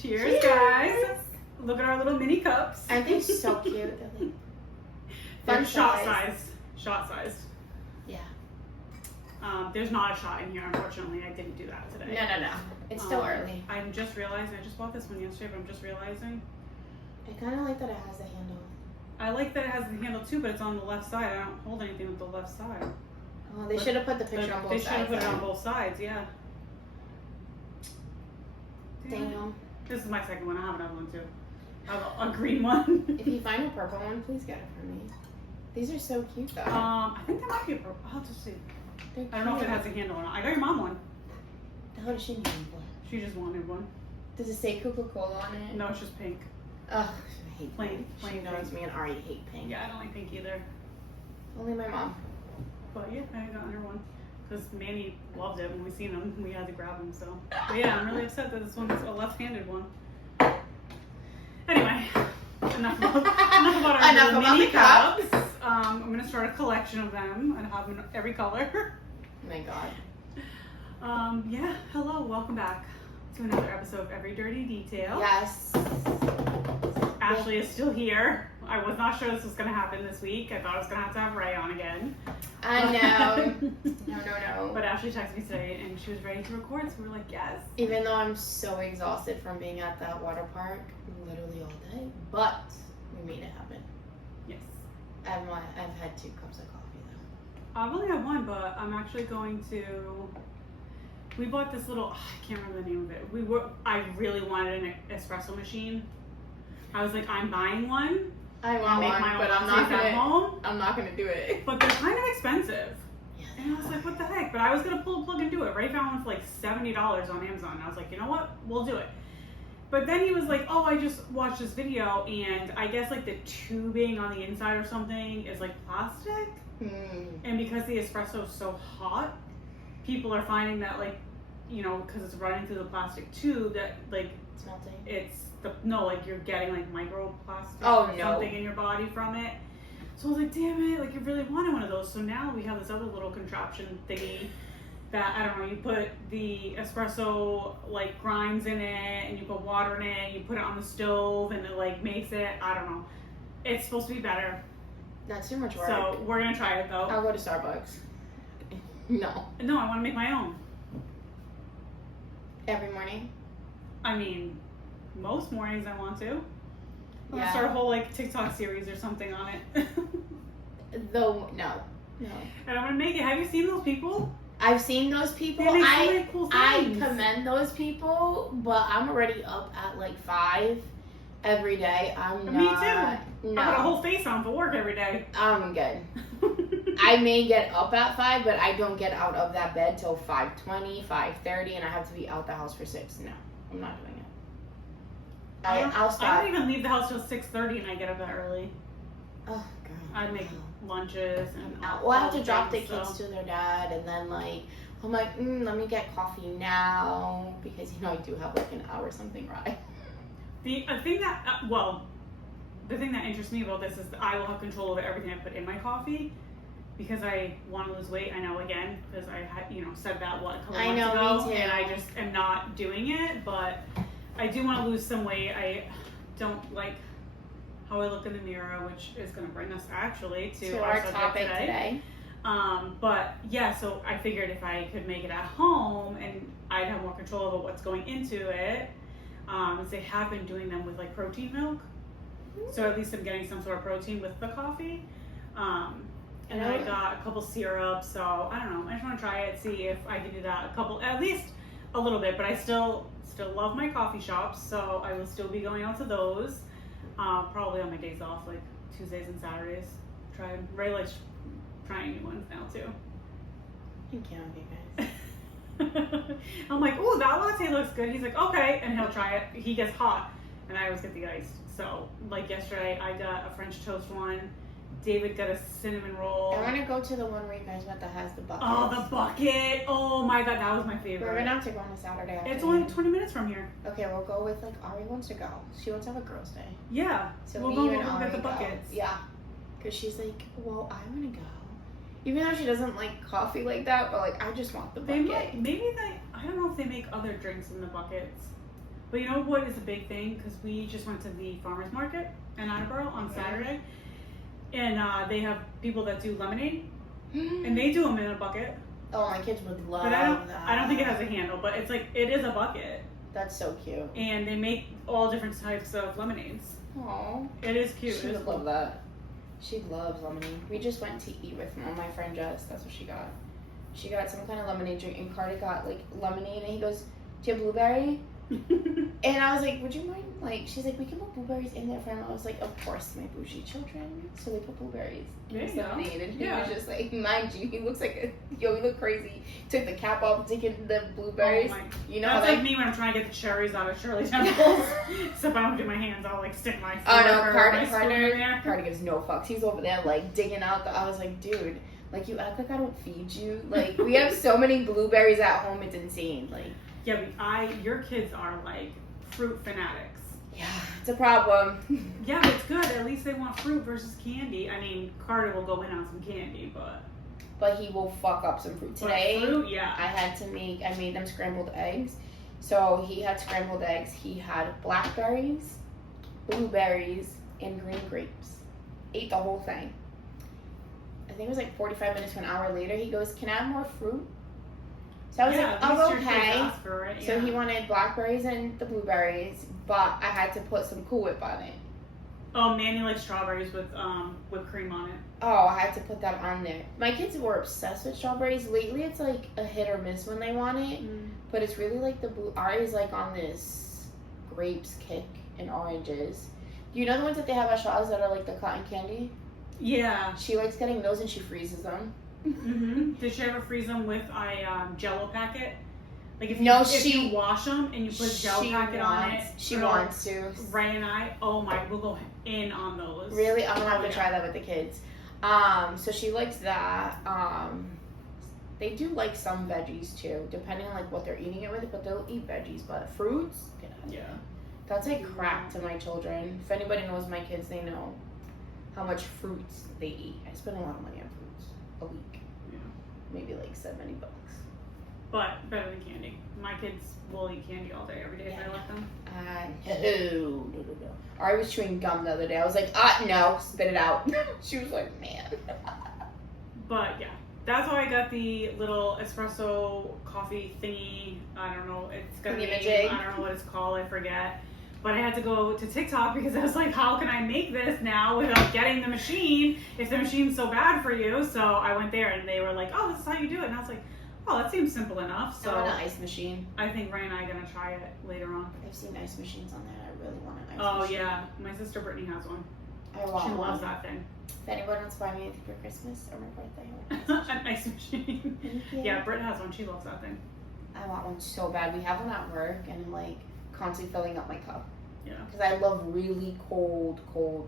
Cheers, guys. Look at our little mini cups. Aren't they so cute? They're like They're shot size. sized. Shot sized. Yeah. There's not a shot in here, unfortunately. I didn't do that today. No. It's still early. I'm just realizing, I just bought this one yesterday, but I'm just realizing. I kind of like that it has a handle. I like that it has the handle too, but it's on the left side. I don't hold anything with the left side. Oh, they should have put the picture on both sides. They should have put it on both sides, yeah. Damn. This is my second one. I have another one too. I have a green one. If you find a purple one, please get it for me. These are so cute though. I think that might be a purple. I'll just see. They're I don't know if it has a handle or not. I got your mom one. How does she need one? She just wanted one. Does it say Coca-Cola on it? No, it's just pink. Ugh, I hate Plain She knows pink. me and Ari hate pink. Yeah, I don't like pink either. Only my mom. But yeah, I got her one. Because Manny loved it when we seen him. We had to grab him, so. But yeah, I'm really upset that this one's a left-handed one. Anyway, enough about our Enough little about mini the cups. I'm going to start a collection of them and have them in every color. Oh my god. Yeah, hello, welcome back to another episode of Every Dirty Detail. Yes. Ashley is still here. I was not sure this was going to happen this week. I thought I was going to have Ray on again. I know. No. But Ashley texted me today and she was ready to record, so we were like, yes. Even though I'm so exhausted from being at that water park literally all day, but we made it happen. Yes. I've had 2 cups of coffee though. I've only had one, but I'm actually going to. We bought this little. I can't remember the name of it. I really wanted an espresso machine. I was like, I'm buying one. I want make one, my own but I'm not gonna do it. But they're kind of expensive. Yeah, And I was like, what the heck? But I was gonna pull the plug and do it. Ray found one for like $70 on Amazon. And I was like, you know what? We'll do it. But then he was like, oh, I just watched this video, and I guess like the tubing on the inside or something is like plastic. And because the espresso is so hot, people are finding that like, you know, because it's running through the plastic tube, that like It's melting. like you're getting like microplastic Oh, or no. something in your body from it. So I was like, damn it, like you really wanted one of those. So now we have this other little contraption thingy that, I don't know, you put the espresso like grinds in it and you put water in it, you put it on the stove and it like makes it, I don't know. It's supposed to be better. Not too much work. So we're gonna try it though. I'll go to Starbucks. No. No, I wanna make my own. Every morning? I mean, most mornings I want to. I'm gonna Yeah. start a whole like TikTok series or something on it. Though, no. And I'm gonna make it. Have you seen those people? I've seen those people. They make so many cool I things. commend those people, but I'm already up at like 5 every day. Me not. too. No. I got a whole face on for work every day. I'm good. I may get up at 5, but I don't get out of that bed till 5:20, 5:30, and I have to be out the house for 6. No, I'm not doing it. I'll stop. I don't even leave the house till 6:30 and I get up that early. Oh, girl. I make lunches and Well, I have to drop the things, kids to their dad, and then like I'm like, let me get coffee now because I do have like an hour something ride. The thing that the thing that interests me about this is that I will have control over everything I put in my coffee because I want to lose weight. I know again because I had said that a couple I months know, ago, me too. and I just am not doing it. But I do want to lose some weight. I don't like how I look in the mirror, which is going to bring us actually to our subject topic today. But yeah, so I figured if I could make it at home and I'd have more control over what's going into it. As they have been doing them with like protein milk, so at least I'm getting some sort of protein with the coffee. And then I got a couple syrups, so I don't know. I just want to try it, see if I can do that at least a little bit. But I still love my coffee shops, so I will still be going out to those. Probably on my days off, like Tuesdays and Saturdays. Ray likes trying new ones now too. You can't, you guys. I'm like, ooh, that latte looks good. He's like, okay, and he'll try it. He gets hot, and I always get the iced. So, like yesterday, I got a French toast one. David got a cinnamon roll. I want to go to the one where you guys went that has the bucket. Oh, the bucket! Oh my god, that was my favorite. We're gonna have to go on a Saturday afternoon. It's only 20 minutes from here. Okay, we'll go with like Ari wants to go. She wants to have a girls' day. Yeah, So we'll me go and look Ari at the go. buckets. Yeah, because she's like, well, I want to go. Even though she doesn't like coffee like that, but like I just want the bucket. I don't know if they make other drinks in the buckets. But you know what is a big thing? Because we just went to the farmer's market in Attleboro on Saturday. And they have people that do lemonade. And they do them in a bucket. Oh, my kids would love But that. I don't think it has a handle, but it's like, it is a bucket. That's so cute. And they make all different types of lemonades. Aww. It is cute. She It is would love that. She loves lemonade. We just went to eat with my friend Jess. That's what she got. She got some kind of lemonade drink, and Carter got like lemonade, and he goes, "Do you have blueberry?" And I was like, "Would you mind?" Like, she's like, "We can put blueberries in there for him." I was like, "Of course, my bougie children." So they put blueberries in There his you go. lemonade, and he Yeah. was just like, "Mind you, he looks like he look crazy." Took the cap off, taking the blueberries. Oh my. You know, That's like, like me when I'm trying to get the cherries out of Shirley Temples. Except I don't get my hands, I'll like stick my oh no, fork or Carter, my spoon in there. Carter gives no fucks. He's over there like digging out. I was like, dude, like you act like I don't feed you. Like we have so many blueberries at home, it's insane. Like Yeah, but your kids are like fruit fanatics. yeah, it's a problem. Yeah, but it's good. At least they want fruit versus candy. I mean, Carter will go in on some candy, But he will fuck up some fruit today. But fruit, yeah. I made them scrambled eggs. So he had scrambled eggs. He had blackberries, blueberries, and green grapes. Ate the whole thing. I think it was like 45 minutes to an hour later. He goes, "Can I have more fruit?" So I was like, at least "Oh, your kids okay." ask for it, So yeah. he wanted blackberries and the blueberries, but I had to put some Cool Whip on it. Oh, Manny likes strawberries with whipped cream on it. Oh, I had to put that on there. My kids were obsessed with strawberries. Lately, it's like a hit or miss when they want it. But it's really like the blue. Ari is like on this grapes kick and oranges. You know the ones that they have at Shaw's that are like the cotton candy? Yeah. She likes getting those and she freezes them. Did she ever freeze them with a Jello packet? Like if you wash them and you put a Jello packet on it. She wants to. Ray and I, oh my, we'll go in on those. Really? I'm gonna have Oh, to try that with the kids. So she likes that. They do like some veggies too, depending on like what they're eating it with, but they'll eat veggies. But fruits, get out of here. Yeah. That's like crack to my children. If anybody knows my kids, they know how much fruits they eat. I spend a lot of money on fruits a week. Yeah. Maybe like $70. But better than candy. My kids will eat candy all day, every day if I let them. No. Ari was chewing gum the other day. I was like, no, spit it out. She was like, man. But yeah, that's why I got the little espresso coffee thingy. I don't know. It's got a name. I don't know what it's called. I forget. But I had to go to TikTok because I was like, how can I make this now without getting the machine if the machine's so bad for you? So I went there and they were like, oh, this is how you do it. And I was like, oh, that seems simple enough. So I want an ice machine. I think Ray and I are going to try it later on. I've seen ice machines on there. I really want an ice Oh, machine. yeah. My sister Brittany has one. I want She one. loves that thing. If anyone wants to buy me anything for Christmas or my birthday, I want An ice machine. Yeah, Britt has one. She loves that thing. I want one so bad. We have one at work, and I'm like constantly filling up my cup. Yeah. Because I love really cold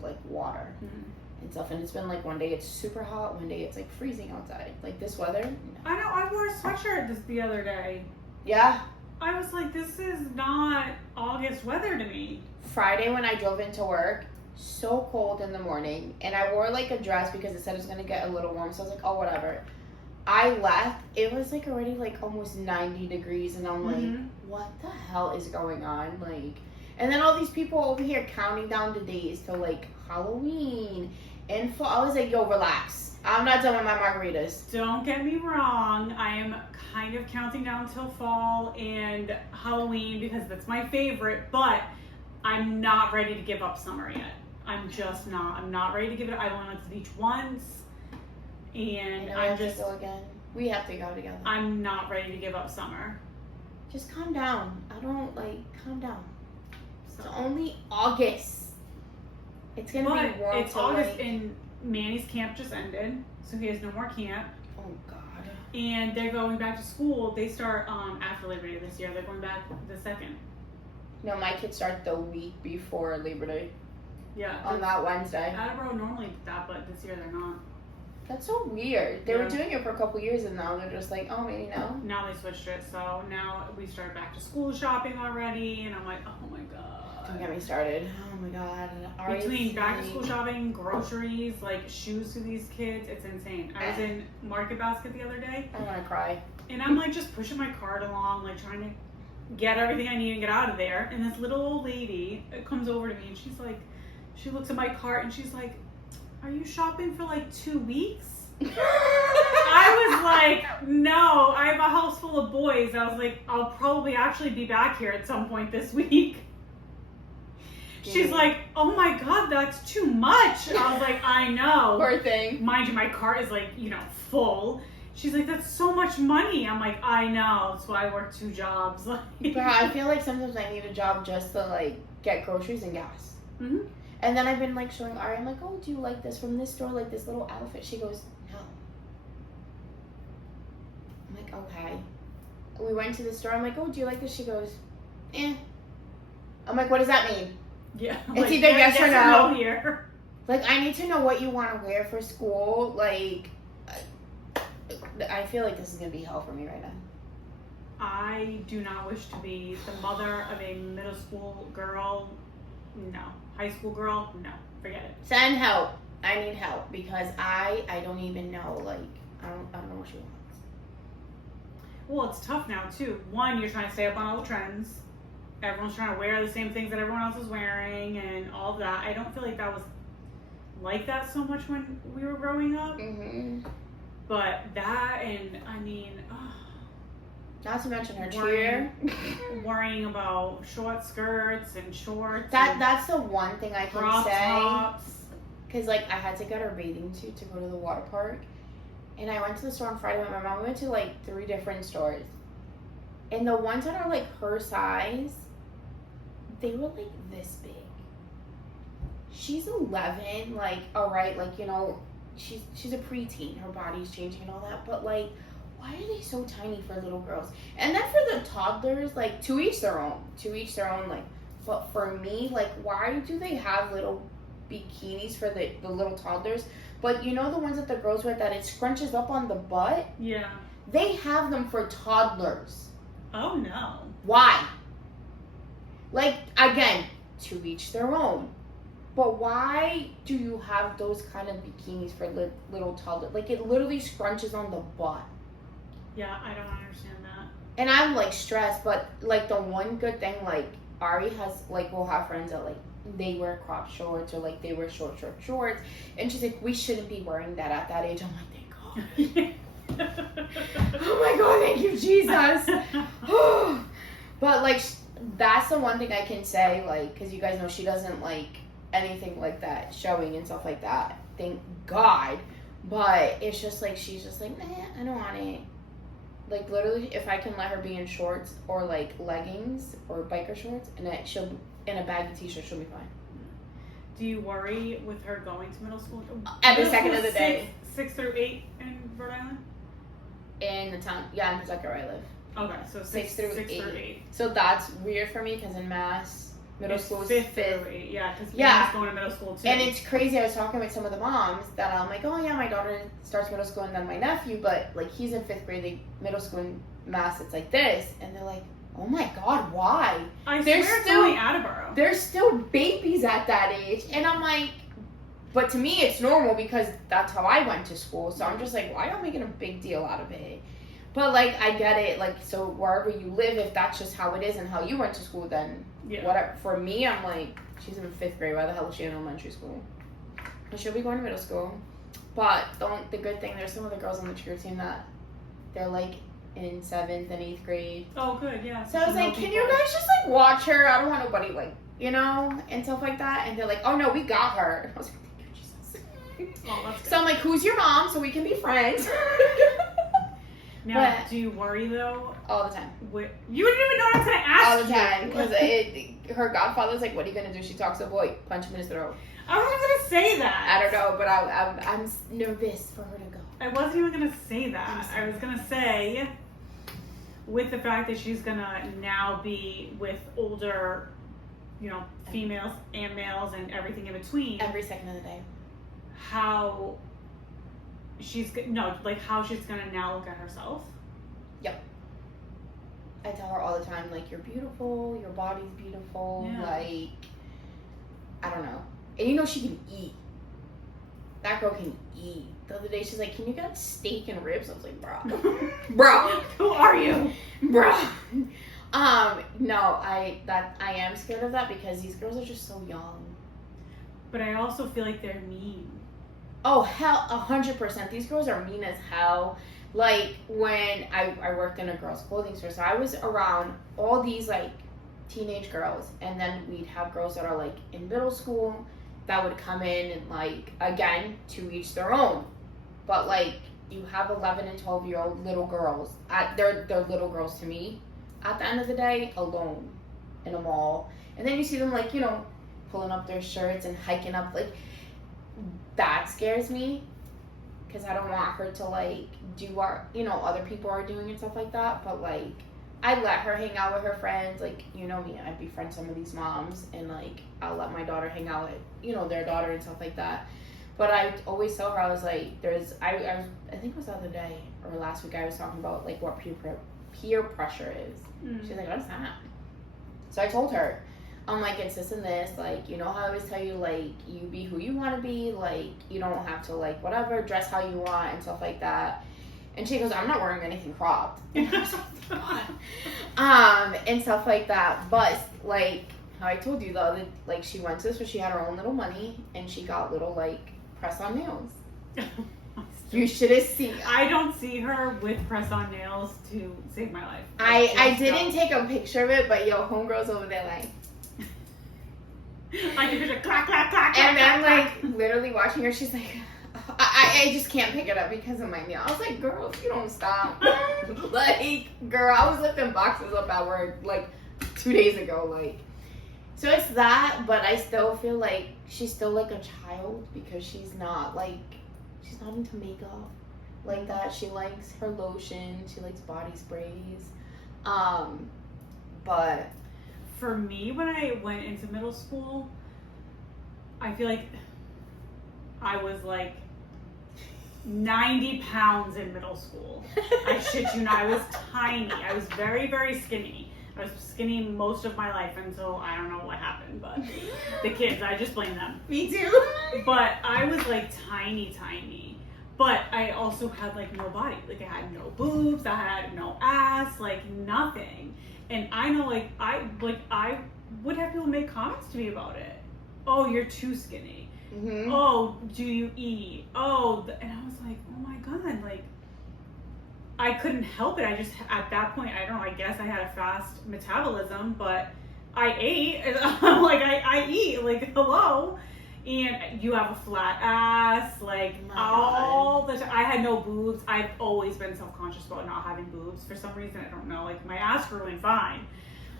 like water Mm-hmm. and stuff. And it's been like one day it's super hot, one day it's like freezing outside. Like this weather. No. I know. I wore a sweatshirt the other day. Yeah. I was like, this is not August weather to me. Friday when I drove into work, so cold in the morning, and I wore like a dress because it said it was gonna get a little warm. So I was like, oh whatever. I left. It was like already like almost 90 degrees, and I'm like, what the hell is going on? Like, and then all these people over here counting down the days till like Halloween and fall. I was like, yo, relax. I'm not done with my margaritas. Don't get me wrong. I am kind of counting down till fall and Halloween because that's my favorite, but I'm not ready to give up summer yet. I'm just not. I'm not ready to give it. I only went to the beach once, and I'm just. To go again. We have to go together. I'm not ready to give up summer. Just calm down. I don't like. Calm down. So. It's only August. It's gonna be warm. It's August, and Manny's camp just ended, so he has no more camp. Oh God. And they're going back to school. They start after Labor Day this year. They're going back the 2nd. No, my kids start the week before Labor Day. Yeah. On that Wednesday. Attleboro normally did that, but this year they're not. That's so weird. They were doing it for a couple years, and now they're just like, oh, maybe no. Now they switched it, so now we started back to school shopping already, and I'm like, oh my god. Don't get me started. Oh my god. Between back to school shopping, groceries, like shoes for these kids, it's insane. I was in Market Basket the other day. I want to cry. And I'm like just pushing my cart along, like trying to get everything I need and get out of there. And this little old lady comes over to me and she's like, she looks at my cart and she's like, "Are you shopping for like 2 weeks?" I was like, "No, I have a house full of boys." I was like, "I'll probably actually be back here at some point this week." She's like, "Oh my God, that's too much." I was like, "I know." Poor thing. Mind you, my cart is like, full. She's like, "That's so much money." I'm like, "I know. That's why I work 2 jobs." Bro, I feel like sometimes I need a job just to like get groceries and gas. Mm-hmm. And then I've been like showing Ari, I'm like, "Oh, do you like this from this store? Like this little outfit?" She goes, "No." I'm like, "Okay." We went to the store. I'm like, "Oh, do you like this?" She goes, "Eh." I'm like, "What does that mean?" Yeah. It's either yes or no. Here. Like, I need to know what you want to wear for school. Like, I feel like this is gonna be hell for me right now. I do not wish to be the mother of a middle school girl. No. High school girl. No. Forget it. Send help. I need help because I don't even know. Like, I don't know what she wants. Well, it's tough now too. One, you're trying to stay up on all the trends. Everyone's trying to wear the same things that everyone else is wearing and all of that. I don't feel like that was like that so much when we were growing up. Mm-hmm. But that, and I mean, not to mention her cheer. worrying about short skirts and shorts. That's the one thing I can crop say. tops. Because like I had to get her bathing suit to go to the water park, and I went to the store on Friday with my mom. We went to like 3 different stores, and the ones that are like her size, they were like this big. She's 11, like, all right, like, she's a preteen, her body's changing and all that, but like, why are they so tiny for little girls? And then for the toddlers, like, to each their own, like, but for me, like, why do they have little bikinis for the little toddlers? But the ones that the girls wear that it scrunches up on the butt? Yeah. They have them for toddlers. Oh no. Why? Like, again, to each their own. But why do you have those kind of bikinis for little toddlers? Like, it literally scrunches on the butt. Yeah, I don't understand that. And I'm, like, stressed, but, like, the one good thing, like, Ari has, like, we'll have friends that, like, they wear crop shorts or, like, they wear shorts. And she's like, we shouldn't be wearing that at that age. I'm like, thank God. Oh, my God, thank you, Jesus. But, like, that's the one thing I can say, like, because you guys know she doesn't, like, anything like that showing and stuff like that, thank God. But it's just like she's just like, nah, I don't want it. Like, literally, if I can let her be in shorts or like leggings or biker shorts and she'll in a baggy t-shirt, she'll be fine. Do you worry with her going to middle school? Every second of the day. 6 through 8 in Rhode Island? In the town, yeah, in Pawtucket where I live. Okay, so 6 through 8. So that's weird for me because in Mass, middle school is 5th through 8. Yeah, because yeah, going to middle school too. And it's crazy. I was talking with some of the moms that I'm like, oh yeah, my daughter starts middle school and then my nephew, but like he's in 5th grade, middle school in Mass, it's like this, and they're like, oh my God, why? I swear it's only Attleboro. They're still babies at that age, and I'm like, but to me it's normal because that's how I went to school. So I'm just like, why are y'all making a big deal out of it? But, like, I get it. Like, so wherever you live, if that's just how it is and how you went to school, then whatever. For me, I'm like, she's in 5th grade. Why the hell is she in elementary school? And she'll be going to middle school. But the good thing, there's some of the girls on the cheer team that they're, like, in 7th and 8th grade. Oh, good, yeah. So I was like, can you guys just, like, watch her? I don't want nobody, like, and stuff like that. And they're like, oh, no, we got her. And I was like, thank you, Jesus. Oh, that's good. So I'm like, who's your mom so we can be friends? Now, do you worry though? All the time. You didn't even know what I was going to ask. All the time. Because her godfather's like, what are you going to do? She talks to a boy, punch him in his throat. I wasn't going to say that. I don't know, but I'm nervous for her to go. I wasn't even going to say that. I was going to say, with the fact that she's going to now be with older, females and males and everything in between. Every second of the day. How she's going to now look at herself. Yep. I tell her all the time, like, you're beautiful, your body's beautiful, like, I don't know. And she can eat. That girl can eat. The other day, she's like, can you get steak and ribs? I was like, bro. Bro. Who are you? Bro. No, I am scared of that because these girls are just so young. But I also feel like they're mean. Oh, hell, 100%. These girls are mean as hell. Like, when I worked in a girls' clothing store, so I was around all these, like, teenage girls, and then we'd have girls that are, like, in middle school that would come in and, like, again, to each their own. But, like, you have 11 and 12-year-old little girls. They're little girls to me. At the end of the day, alone in a mall. And then you see them, like, you know, pulling up their shirts and hiking up, like, that scares me because I don't want her to, like, do what, you know, other people are doing and stuff like that. But, like, I let her hang out with her friends. Like, you know me, I befriend some of these moms, and, like, I'll let my daughter hang out with, you know, their daughter and stuff like that. But I always tell her, I was like, I think it was the other day or last week, I was talking about, like, what peer pressure is. She's like, what's that? So I told her, I'm like, it's this and this, like, you know how I always tell you, like, you be who you want to be, like, you don't have to, like, whatever, dress how you want and stuff like that. And she goes, I'm not wearing anything cropped. And stuff like that. But, like, how I told you, though, that, like, she went to this where she had her own little money, and she got little, like, press-on nails. You should have seen. I don't see her with press-on nails to save my life. I didn't take a picture of it, but yo, homegirl's over there like. I can picture clack, clack, clack, and clack, I'm clack, like literally watching her. She's like, I just can't pick it up because of my nail. I was like, girl, if you don't stop, like, girl, I was lifting boxes up at work like 2 days ago, like. So it's that, but I still feel like she's still like a child because she's not into makeup like that. She likes her lotion. She likes body sprays. But for me, when I went into middle school, I feel like I was like 90 pounds in middle school. I shit you not. I was tiny. I was very, very skinny. I was skinny most of my life until I don't know what happened, but the kids, I just blame them. Me too. But I was like tiny. But I also had like no body. Like I had no boobs, I had no ass, like nothing. And I know I would have people make comments to me about it. Oh, you're too skinny. Mm-hmm. Oh, do you eat? Oh, and I was like, oh my God, like I couldn't help it. I just, at that point, I don't know, I guess I had a fast metabolism, but I ate. I'm like, I eat, like, hello. And you have a flat ass, like, all the time. I had no boobs. I've always been self-conscious about not having boobs for some reason. I don't know. Like, my ass grew in fine.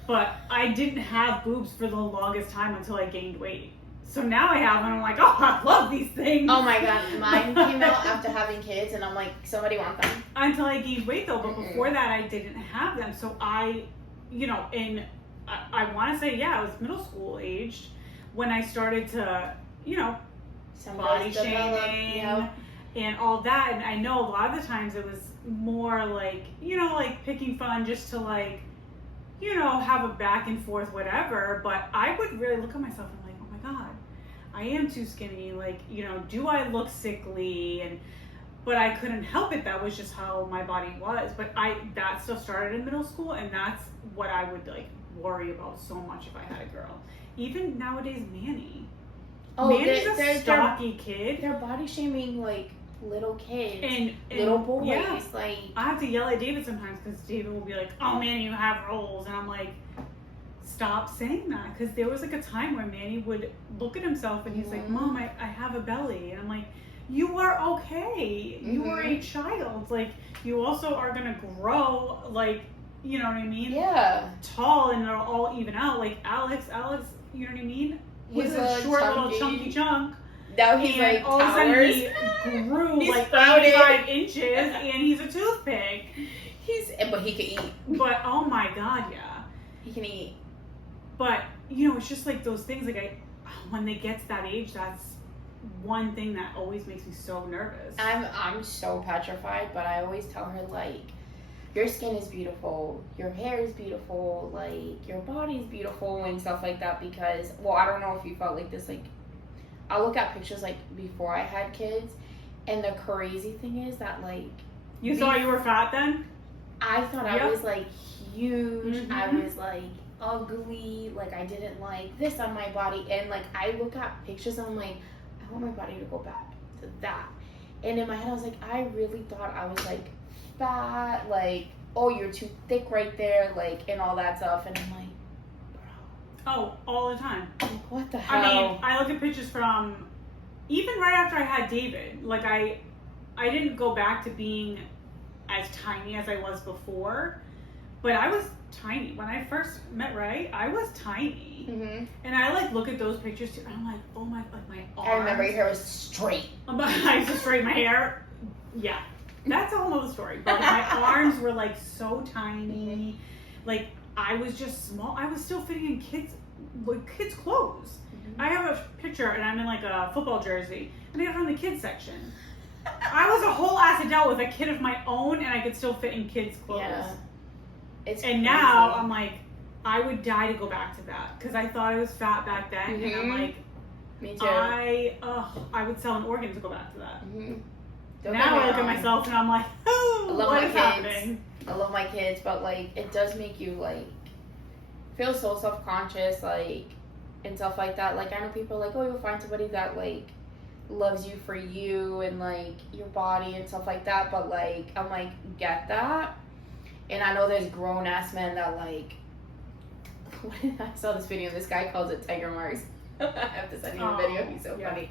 But I didn't have boobs for the longest time until I gained weight. So now I have them, and I'm like, oh, I love these things. Oh my God, mine came out after having kids, and I'm like, somebody want them? Until I gained weight, though, but before that, I didn't have them. So I, you know, I want to say, yeah, I was middle school aged when I started to, you know, body shaming and all that. And I know a lot of the times it was more like, you know, like picking fun just to like, you know, have a back and forth, whatever. But I would really look at myself and like, oh my God, I am too skinny. Like, you know, do I look sickly? But I couldn't help it. That was just how my body was. But that stuff started in middle school, and that's what I would like worry about so much if I had a girl. Even nowadays, Manny. Oh, Manny's a stocky kid. They're body shaming like little kids and little boys. Yeah. Like, I have to yell at David sometimes because David will be like, "Oh, Manny, you have rolls," and I'm like, stop saying that. Because there was like a time where Manny would look at himself and he's like, Mom, I have a belly. And I'm like, you are okay. You are a child. Like, you also are going to grow, like, you know what I mean? Yeah. Tall, and it'll all even out. Like Alex, you know what I mean? He's a short little chunky chunk. Now he's and like all of a sudden he grew he's like sprouted. 85 inches and he's a toothpick. But he can eat. But oh my God, yeah. He can eat. But, you know, it's just like those things, like when they get to that age, that's one thing that always makes me so nervous. I'm so petrified, but I always tell her, like, your skin is beautiful, your hair is beautiful, like, your body is beautiful and stuff like that because, well, I don't know if you felt like this, like, I'll look at pictures, like, before I had kids, and the crazy thing is that, like... You thought you were fat then? I thought I was, like, huge. I Mhm. was like ugly. Like I didn't like this on my body. And like I look at pictures and I'm like, I want my body to go back to that. And in my head I was like, I really thought I was like fat, like, oh, you're too thick right there, like, and all that stuff. And I'm like, Oh, all the time. like, what the hell? I mean, I look at pictures from even right after I had David. Like I didn't go back to being as tiny as I was before, but I was tiny when I first met Ray. I was tiny, Mhm. and I like look at those pictures too. And I'm like, oh my, like my arms. I remember your hair was straight. I used to straighten my hair. Yeah, that's a whole other story. But my arms were like so tiny. Like I was just small. I was still fitting in kids' clothes. I have a picture, and I'm in like a football jersey, and I got it from the kids section. I was a whole ass adult with a kid of my own, and I could still fit in kids' clothes. Yeah. It's And crazy. now I'm like, I would die to go back to that because I thought I was fat back then, and I'm Mhm. like, Me too. I would sell an organ to go back to that. Mhm. Now I look at myself and I'm like, oh, I love what my is kids. happening? I love my kids, but like it does make you like feel so self-conscious, like, and stuff like that. Like I know people are like, oh, you'll find somebody that like loves you for you and like your body and stuff like that, but like I'm like, get that. And I know there's grown-ass men that like I saw this video, this guy calls it tiger marks. I have to send you a video, he's so yeah. funny.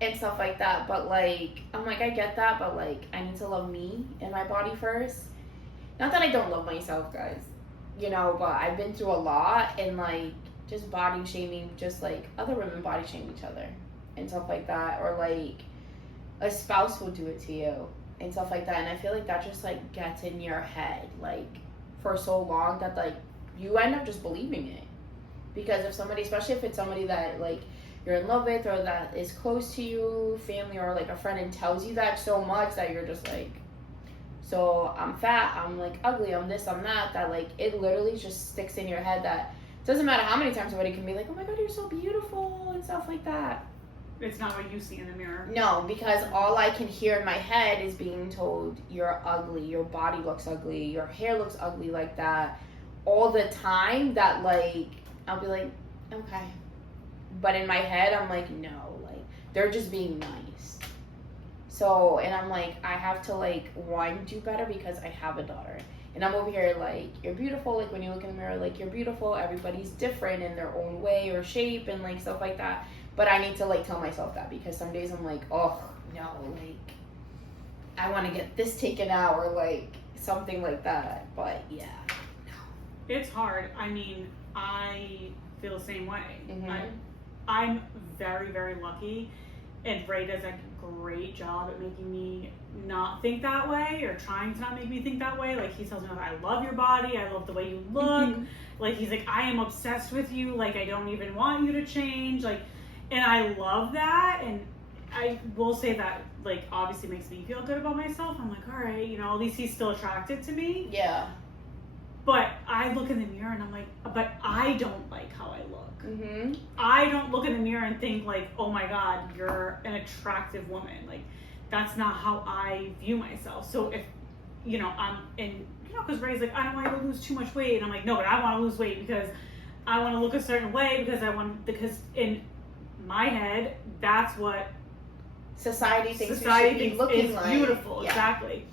And stuff like that, but like I'm like, I get that, but like I need to love me and my body first. Not that I don't love myself, guys, you know, but I've been through a lot, and like just body shaming, just like other women body shame each other and stuff like that, or like a spouse will do it to you and stuff like that. And I feel like that just like gets in your head like for so long that like you end up just believing it. Because if somebody, especially if it's somebody that like you're in love with or that is close to you, family or like a friend, and tells you that so much that you're just like, so I'm fat, I'm like ugly, I'm this, I'm that like it literally just sticks in your head that it doesn't matter how many times somebody can be like, oh my god, you're so beautiful and stuff like that. It's not what you see in the mirror. No, because all I can hear in my head is being told you're ugly, your body looks ugly, your hair looks ugly like that all the time, that like I'll be like, okay. But in my head I'm like, no, like they're just being nice. So, and I'm like, I have to like one, do better because I have a daughter. And I'm over here like, you're beautiful, like when you look in the mirror, like you're beautiful, everybody's different in their own way or shape and like stuff like that. But I need to like tell myself that, because some days I'm like, oh no, like I want to get this taken out or like something like that. But yeah, It's hard. I mean, I feel the same way. Mhm. I'm very, very lucky, and Ray does a great job at making me not think that way, or trying to not make me think that way. Like, he tells me, I love your body, I love the way you look. Mhm. Like, he's like, I am obsessed with you, like, I don't even want you to change. Like, and I love that, and I will say that, like, obviously makes me feel good about myself. I'm like, all right, you know, at least he's still attracted to me. Yeah. But I look in the mirror and I'm like, but I don't like how I look. Mhm. I don't look in the mirror and think like, oh my god, you're an attractive woman. Like, that's not how I view myself. So if, you know, I'm in, you know, because Ray's like, I don't want you to lose too much weight. And I'm like, no, but I want to lose weight because I want to look a certain way, because in my head, that's what Society thinks society we should be thinks looking is like. beautiful. Yeah. Exactly.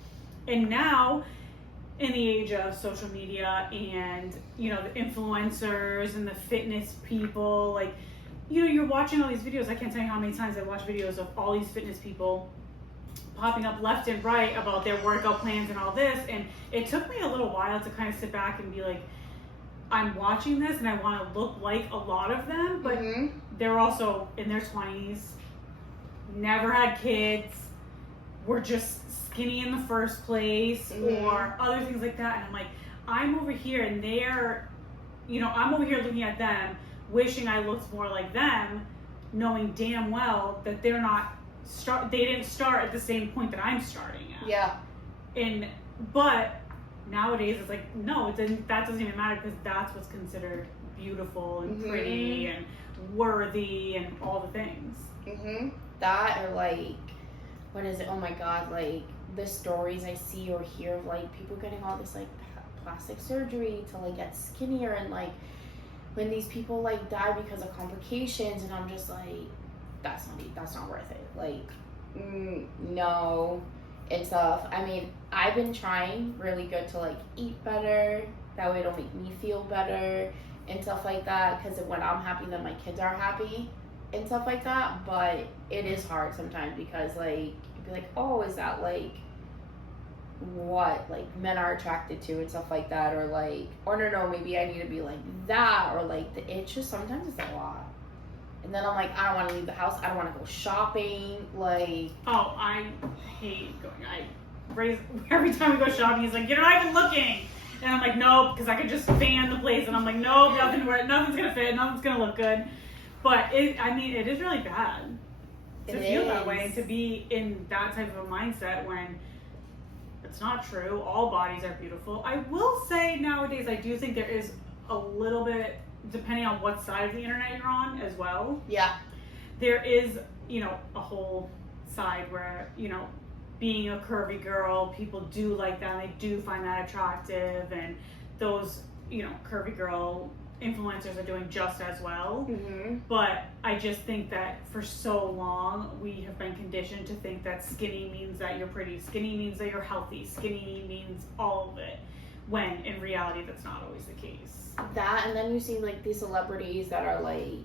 And now, in the age of social media and, you know, the influencers and the fitness people, like, you know, you're watching all these videos. I can't tell you how many times I've watched videos of all these fitness people popping up left and right about their workout plans and all this. And it took me a little while to kind of sit back and be like, I'm watching this and I want to look like a lot of them, but Mhm. they're also in their 20s, never had kids, were just skinny in the first place, Mhm. or other things like that. And I'm like, I'm over here and they're, you know, I'm over here looking at them, wishing I looked more like them, knowing damn well that they're not they didn't start at the same point that I'm starting at. Yeah. But nowadays it's like, no, that doesn't even matter, because that's what's considered beautiful and Mhm. pretty and worthy and all the things. Mhm. That, or like, what is it? Oh my god, like the stories I see or hear of like people getting all this like plastic surgery to like get skinnier, and like when these people like die because of complications, and I'm just like, that's not worth it. Like, no, and stuff. I mean, I've been trying really good to like eat better. That way it'll make me feel better and stuff like that. Because when I'm happy, then my kids are happy and stuff like that. But it is hard sometimes because like you'd be like, oh, is that like what like men are attracted to and stuff like that, or like, or no, maybe I need to be like that, or like it's just sometimes it's a lot. And then I'm like, I don't want to leave the house. I don't want to go shopping. Like, oh, I hate going. Every time we go shopping, he's like, you're not even looking. And I'm like, nope, because I could just fan the place. And I'm like, nope, nothing's gonna fit, nothing's gonna look good. But it is really bad to feel that way and to be in that type of a mindset when it's not true. All bodies are beautiful. I will say nowadays, I do think there is a little bit, depending on what side of the internet you're on as well. Yeah. There is, a whole side where, being a curvy girl, people do like that. They do find that attractive. And those, curvy girl influencers are doing just as well. Mm-hmm. But I just think that for so long, we have been conditioned to think that skinny means that you're pretty. Skinny means that you're healthy. Skinny means all of it. When in reality, that's not always the case. That, and then you see like these celebrities that are like,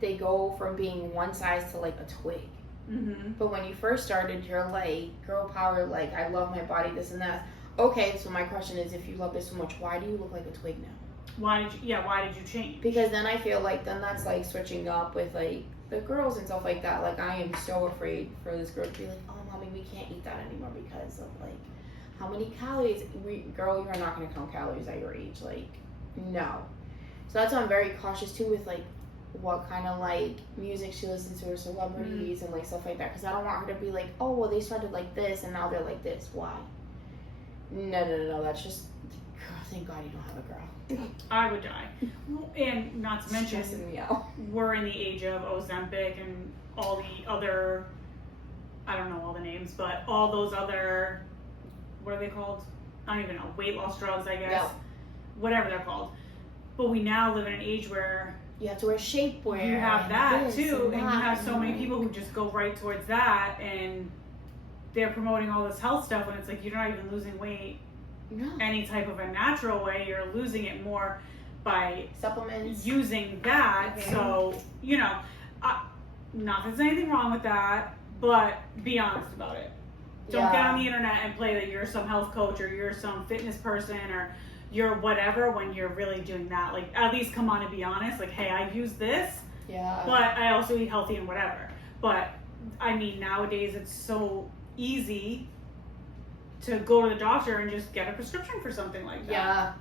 they go from being one size to like a twig. Mm-hmm. But when you first started, you're like, girl power, like, I love my body, this and that. Okay, so my question is, if you love this so much, why do you look like a twig now? Why did you change? Because then I feel like then that's like switching up with like the girls and stuff like that. Like, I am so afraid for this girl to be like, oh, mommy, we can't eat that anymore because of like how many calories. Girl, you're not going to count calories at your age. Like, no. So that's why I'm very cautious too with like what kind of like music she listens to or celebrities and like stuff like that, because I don't want her to be like, oh well, they started like this and now they're like this. Why? No, that's just, thank God you don't have a girl. I would die. And not to mention, stressing me out. We're in the age of Ozempic and all the other, I don't know all the names, but all those other, what are they called? I don't even know, weight loss drugs, I guess. Yeah. Whatever they're called. But we now live in an age where you have to wear shapewear. You have that too, and you have so many and people who just go right towards that, and they're promoting all this health stuff, and it's like you're not even losing weight any type of a natural way. You're losing it more by supplements, using that. Okay. So, not that there's anything wrong with that, but be honest about it. Don't get on the internet and play that you're some health coach or you're some fitness person or you're whatever when you're really doing that. Like, at least come on and be honest. Like, hey, I use this, but I also eat healthy and whatever. But, I mean, nowadays it's so easy to go to the doctor and just get a prescription for something like that. Yeah.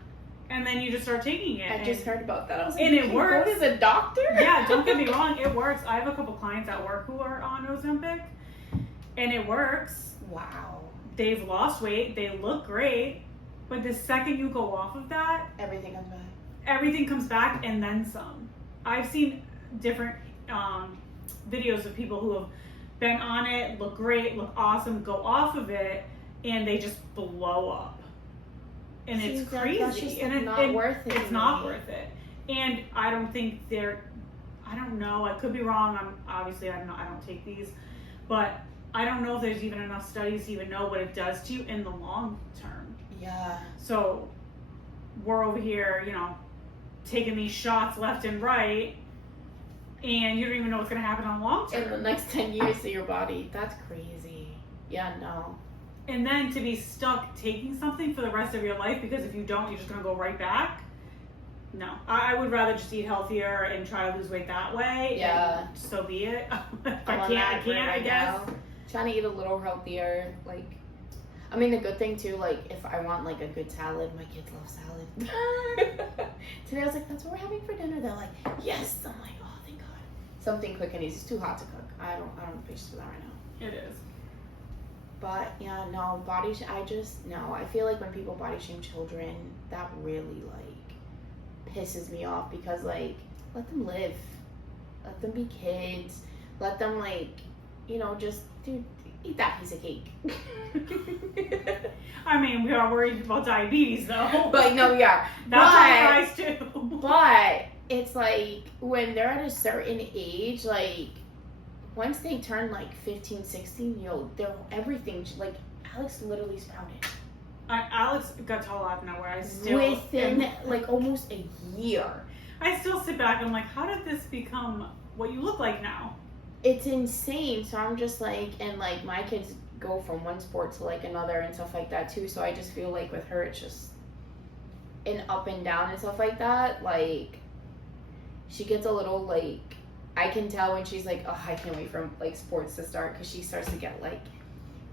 And then you just start taking it. I just heard about that. I was like, and it works. Go to the doctor? Yeah, don't get me wrong. It works. I have a couple clients at work who are on Ozempic, and it works. Wow. They've lost weight. They look great. But the second you go off of that, everything comes back. Everything comes back and then some. I've seen different videos of people who have been on it, look great, look awesome, go off of it, and they just blow up. And it's crazy. That's just and not worth it. It's not worth it. And I don't think I don't know, I could be wrong. I don't take these, but I don't know if there's even enough studies to even know what it does to you in the long term. Yeah. So we're over here, taking these shots left and right, and you don't even know what's going to happen on the long term. In the next 10 years to your body. That's crazy. Yeah, no. And then to be stuck taking something for the rest of your life, because if you don't, you're just going to go right back. No. I would rather just eat healthier and try to lose weight that way. Yeah. And so be it. If I I'm can't, I guess. Now. Trying to eat a little healthier, like, I mean, the good thing too, like, if I want like a good salad, my kids love salad. Today I was like, that's what we're having for dinner. They're like, yes. I'm like, oh, thank God. Something quick and easy. It's too hot to cook. I don't have patience for that right now. It is. But yeah, no, I feel like when people body shame children, that really like pisses me off, because like, let them live. Let them be kids. Let them like, just, dude, eat that piece of cake. I mean, we are worried about diabetes though. But no, we are. That's on the rise too. But it's like when they're at a certain age, like once they turn like 15, 16, they're everything. Like Alex literally sprouted. Alex got tall out of nowhere. I still Within like almost a year. I still sit back and I'm like, how did this become what you look like now? It's insane. So I'm just like, and like my kids go from one sport to like another and stuff like that too. So I just feel like with her, it's just an up and down and stuff like that. Like she gets a little like, I can tell when she's like, oh, I can't wait for like sports to start, because she starts to get like,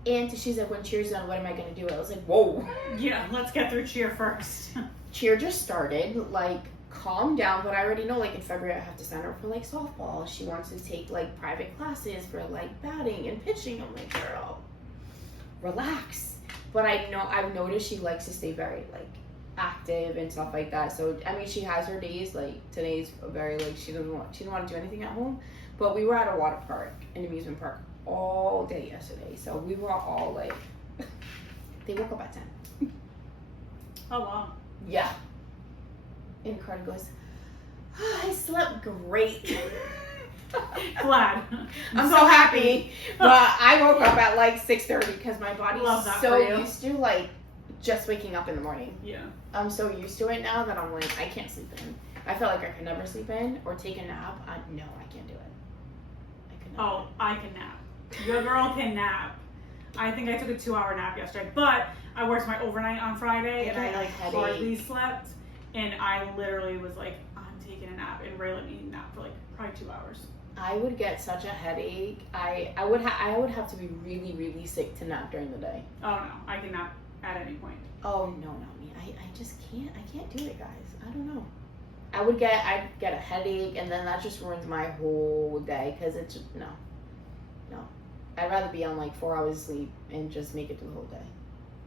and she's like, when cheer's done, what am I gonna do? I was like, whoa. Yeah, let's get through cheer first. Cheer just started, like, calm down, but I already know, like, in February I have to sign her up for like softball. She wants to take like private classes for like batting and pitching. I'm like, girl, relax. But I've noticed she likes to stay very like active and stuff like that. So I mean, she has her days. Like today's very like she didn't want to do anything at home. But we were at a water park, an amusement park, all day yesterday. So we were all like, they woke up at 10. Oh wow. Yeah. And Carter goes, oh, I slept great. Glad. I'm so happy. But I woke up at like 6:30 because my body's Love that so for you. used to like just waking up in the morning. Yeah. I'm so used to it now that I'm like, I can't sleep in. I felt like I could never sleep in or take a nap. No, I can't do it. I could not. Oh, I can nap. Your girl can nap. I think I took a 2-hour nap yesterday, but I worked my overnight on Friday and I like hardly slept. And I literally was like, I'm taking a nap, and Ray let me nap for like probably 2 hours. I would get such a headache. I would have to be really, really sick to nap during the day. Oh no, I can nap at any point. Oh no, not me. I just can't. I can't do it, guys. I don't know. I'd get a headache, and then that just ruins my whole day. Cause it's just, no. I'd rather be on like 4 hours sleep and just make it through the whole day.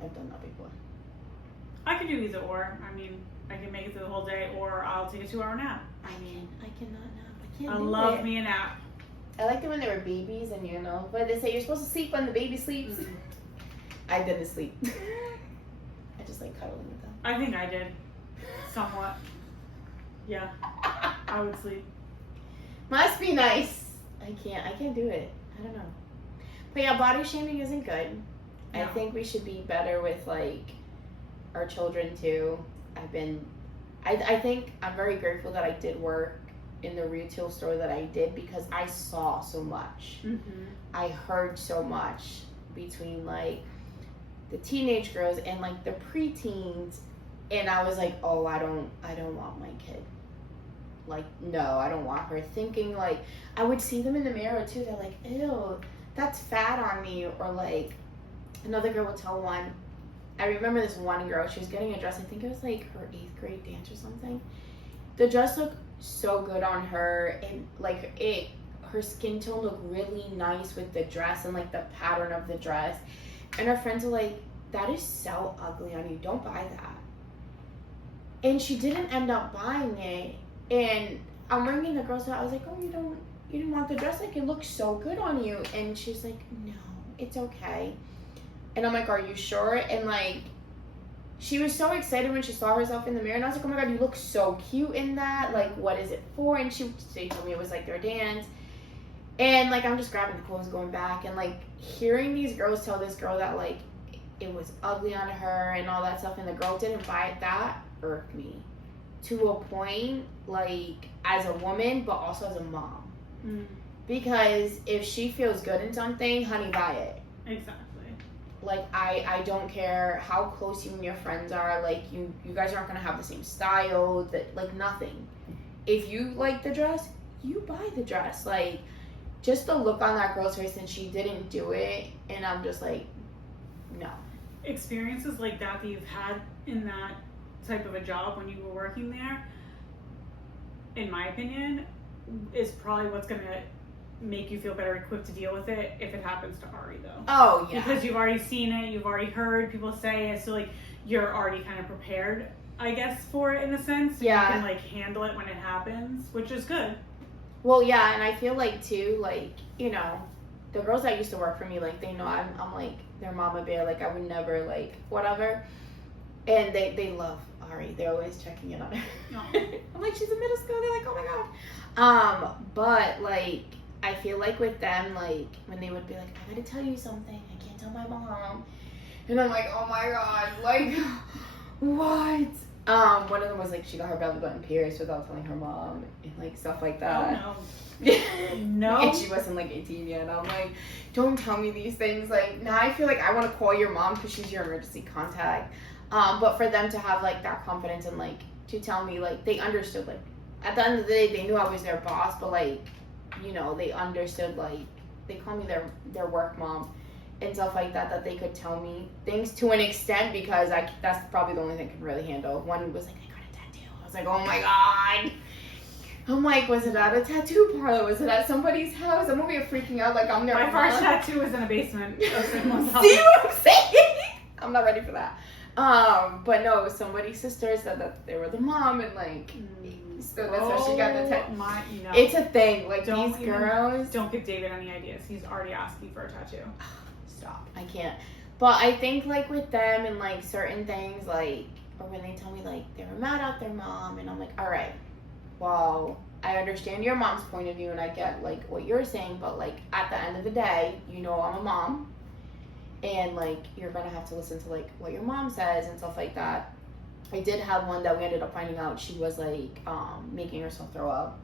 I've done that before. I can do either or. I mean, I can make it through the whole day, or I'll take a 2-hour nap. I cannot nap. I can't. I do love it. me a nap. I liked it when they were babies, and but they say you're supposed to sleep when the baby sleeps. I didn't sleep. I just like cuddling with them. I think I did, somewhat. Yeah, I would sleep. Must be nice. I can't do it. I don't know. But yeah, body shaming isn't good. No. I think we should be better with like our children too. I think I'm very grateful that I did work in the retail store that I did, because I saw so much. Mm-hmm. I heard so much between like the teenage girls and like the preteens, and I was like, oh, I don't want my kid. Like, no, I don't want her thinking like, I would see them in the mirror too. They're like, ew, that's fat on me. Or like another girl would tell one. I remember this one girl, she was getting a dress, I think it was like her 8th grade dance or something. The dress looked so good on her, and like her skin tone looked really nice with the dress and like the pattern of the dress. And her friends were like, that is so ugly on you, don't buy that. And she didn't end up buying it. And I'm ringing the girls out, I was like, oh, you didn't want the dress? Like, it looks so good on you. And she's like, no, it's okay. And I'm like, are you sure? And like, she was so excited when she saw herself in the mirror, and I was like, oh my god, you look so cute in that. Like, what is it for? And they told me it was like their dance. And like, I'm just grabbing the clothes, going back, and like hearing these girls tell this girl that like it was ugly on her and all that stuff, and the girl didn't buy it, that irked me to a point, like as a woman, but also as a mom. Mm. Because if she feels good in something, honey, buy it. Exactly. Like, I don't care how close you and your friends are. Like, you guys aren't going to have the same style. Like, nothing. If you like the dress, you buy the dress. Like, just the look on that girl's face, and she didn't do it. And I'm just like, no. Experiences like that you've had in that type of a job when you were working there, in my opinion, is probably what's going to make you feel better equipped to deal with it if it happens to Ari, though. Oh, yeah. Because you've already seen it, you've already heard people say it, so like you're already kind of prepared, I guess, for it in a sense. Yeah. You can like handle it when it happens, which is good. Well, yeah, and I feel like too, like, the girls that used to work for me, like, they know I'm like their mama bear. Like, I would never, like, whatever. And they love Ari. They're always checking in on her. No. I'm like, she's in middle school. They're like, oh my god. But like, I feel like with them, like, when they would be like, I gotta tell you something. I can't tell my mom. And I'm like, oh my god, like, what? One of them was like, she got her belly button pierced without telling her mom, and like stuff like that. Oh no. No. And she wasn't like 18 yet. And I'm like, don't tell me these things. Like, now I feel like I want to call your mom because she's your emergency contact. But for them to have like that confidence and like to tell me, like, they understood, like, at the end of the day they knew I was their boss, but like, you know, they understood, like, they call me their work mom and stuff like that, that they could tell me things to an extent because that's probably the only thing I could really handle. One was like, I got a tattoo. I was like, oh my god. I'm like, was it at a tattoo parlor? Was it at somebody's house? I'm over here freaking out like I'm their My mom. first tattoo was in a basement of someone's house. See what I'm saying? I'm not ready for that. But no, somebody's sister said that they were the mom, and like, so that's how she got the tattoo. No. It's a thing. Like, Don't these girls. Don't give David any ideas. He's already asking for a tattoo. Stop. I can't. But I think like with them and like certain things, like, or when they tell me like they were mad at their mom, and I'm like, all right, well, I understand your mom's point of view and I get like what you're saying, but like at the end of the day, you know, I'm a mom, and like you're gonna have to listen to like what your mom says and stuff like that. I did have one that we ended up finding out she was like making herself throw up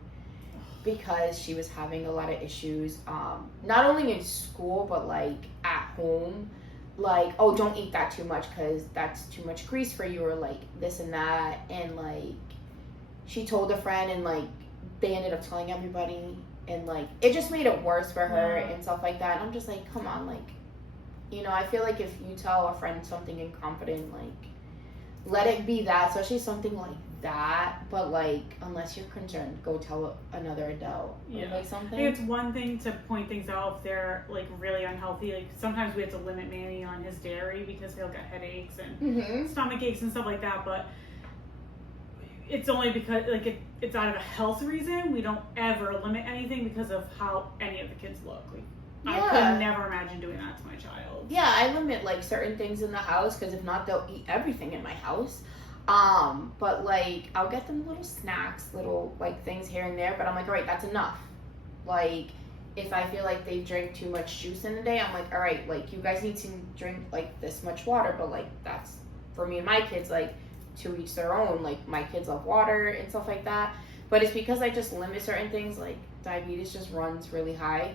because she was having a lot of issues, not only in school but like at home, like, oh, don't eat that too much because that's too much grease for you, or like this and that. And like she told a friend, and like they ended up telling everybody, and like it just made it worse for her and stuff like that. And I'm just like, come on, like, you know, I feel like if you tell a friend something incompetent, like, let it be that, especially something like that. But like, unless you're concerned, go tell another adult. Yeah. Or like something. I think it's one thing to point things out if they're like really unhealthy. Like sometimes we have to limit Manny on his dairy because he'll get headaches and stomach aches and stuff like that. But it's only because like it's out of a health reason. We don't ever limit anything because of how any of the kids look. Like, I could never imagine doing that to my child. Yeah, I limit like certain things in the house because if not, they'll eat everything in my house. But like I'll get them little snacks, little like things here and there. But I'm like, all right, that's enough. Like if I feel like they drink too much juice in a day, I'm like, all right, like you guys need to drink like this much water. But like that's for me and my kids, like to each their own. Like my kids love water and stuff like that. But it's because I just limit certain things. Like diabetes just runs really high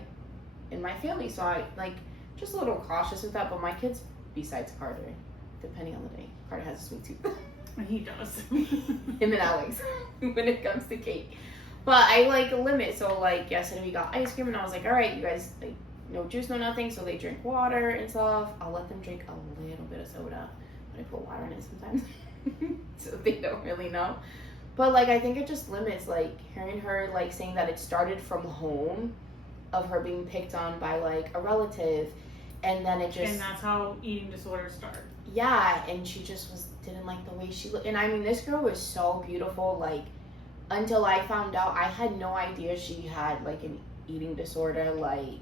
in my family, so I like just a little cautious with that. But my kids, besides Carter, depending on the day, Carter has a sweet tooth. He does. Him and Alex when it comes to cake. But I like limit. So like yesterday we got ice cream and I was like, all right, you guys, like no juice, no nothing. So they drink water and stuff. I'll let them drink a little bit of soda, but I put water in it sometimes. So they don't really know. But like I think it just limits, like hearing her like saying that it started from home, of her being picked on by like a relative, and then it just, and that's how eating disorders start. Yeah, and she just didn't like the way she looked. And I mean, this girl was so beautiful, like until I found out. I had no idea she had like an eating disorder. Like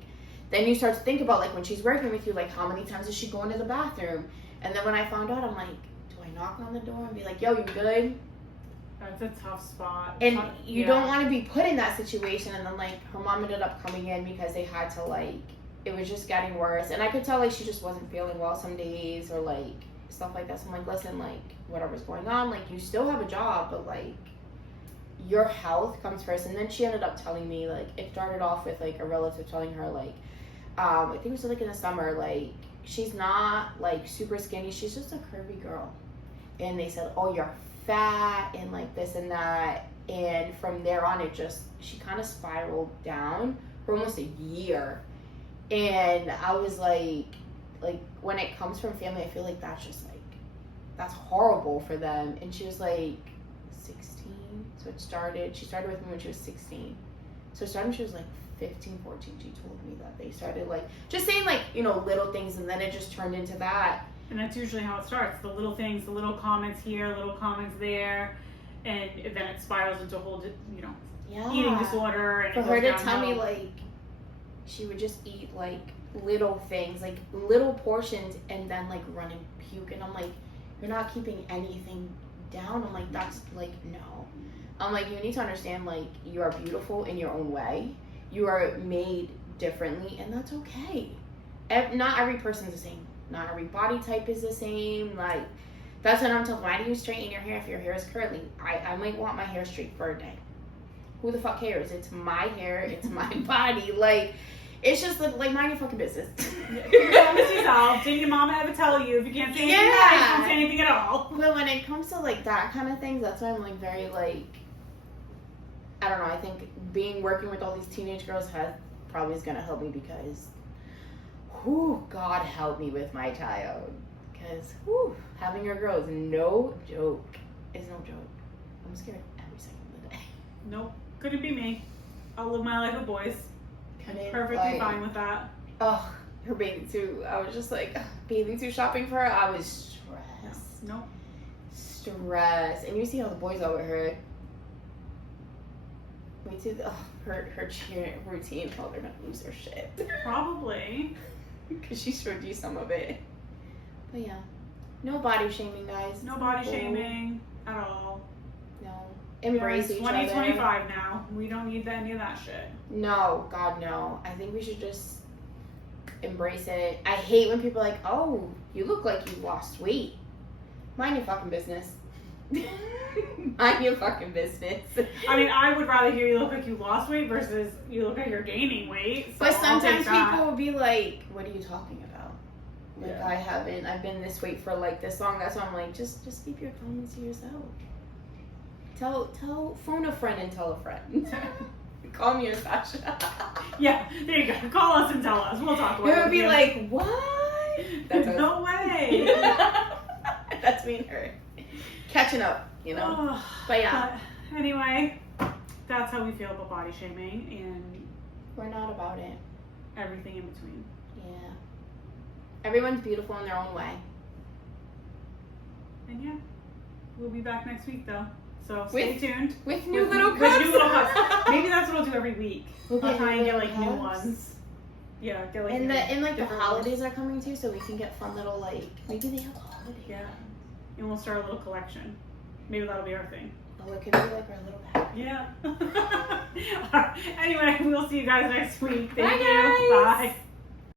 then you start to think about like when she's working with you, like how many times is she going to the bathroom? And then when I found out, I'm like, do I knock on the door and be like, yo, you good? That's a tough spot. And you don't want to be put in that situation. And then like her mom ended up coming in because they had to, like, it was just getting worse. And I could tell like she just wasn't feeling well some days or like stuff like that. So I'm like, listen, like whatever's going on, like you still have a job, but like your health comes first. And then she ended up telling me, like, it started off with like a relative telling her like, I think it was like in the summer, like she's not like super skinny, she's just a curvy girl. And they said, oh, you're fat and like this and that. And from there on, it just, she kind of spiraled down for almost a year. And I was like when it comes from family, I feel like that's just like, that's horrible for them. And she was like 16, so she started with me when she was 16. So starting, she was like 15, 14, she told me that they started like just saying like, you know, little things, and then it just turned into that. And that's usually how it starts. The little things, the little comments here, little comments there, and then it spirals into a whole, you know, eating disorder. And for her to tell me like she would just eat like little things, like little portions, and then like run and puke. And I'm like, you're not keeping anything down. I'm like, that's like, no. I'm like, you need to understand, like, you are beautiful in your own way. You are made differently, and that's okay. Not every person's the same. Not every body type is the same. Like, that's what I'm telling. Why do you straighten your hair if your hair is curly? I might want my hair straight for a day. Who the fuck cares? It's my hair. It's my body. Like, it's just like mind your fucking business. Keep your promise to yourself. Didn't your mama ever tell you if you can't say anything nice, don't say anything at all? But when it comes to like that kind of things, that's why I'm like very like, I don't know. I think working with all these teenage girls probably is gonna help me because, whew, God help me with my child. Because, whew, having a girl is no joke. It's no joke. I'm scared every second of the day. Nope, couldn't be me. I'll live my life with boys. Perfectly fine with that. Oh, her bathing suit. I was just like, bathing suit shopping for her. I was stressed. Nope. Stressed. And you see how the boys are with her. Me too. Her cheer routine. Oh, they're gonna lose their shit. Probably. Because she showed you some of it. But yeah. No body shaming, guys. No body shaming at all. No. Embrace each other. 2025 now. We don't need any of that shit. No, God, no. I think we should just embrace it. I hate when people are like, oh, you look like you lost weight. Mind your fucking business. Mind your fucking business. I mean, I would rather hear you look like you lost weight versus you look like you're gaining weight. So but sometimes people will be like, what are you talking about? Like, yeah. I've been this weight for like this long. That's why I'm like, just keep your comments to yourself. Phone a friend and tell a friend. Call me or Sasha. Yeah, there you go. Call us and tell us. We'll talk about it. It would be like, what? No way. That's me and her. Catching up, you know? Oh, but yeah. But anyway, that's how we feel about body shaming and we're not about it. Everything in between. Yeah. Everyone's beautiful in their own way. And yeah, we'll be back next week though. So stay tuned. With new little cups. With new little cups. Maybe that's what we'll do every week. We'll try and get like new ones. Yeah, get like the holidays are coming too, so we can get fun little like maybe they have holidays. Yeah. And we'll start a little collection. Maybe that'll be our thing. Oh, it could be like our little pack. Yeah. All right. Anyway, we'll see you guys next week. Thank you. Bye, guys. Bye.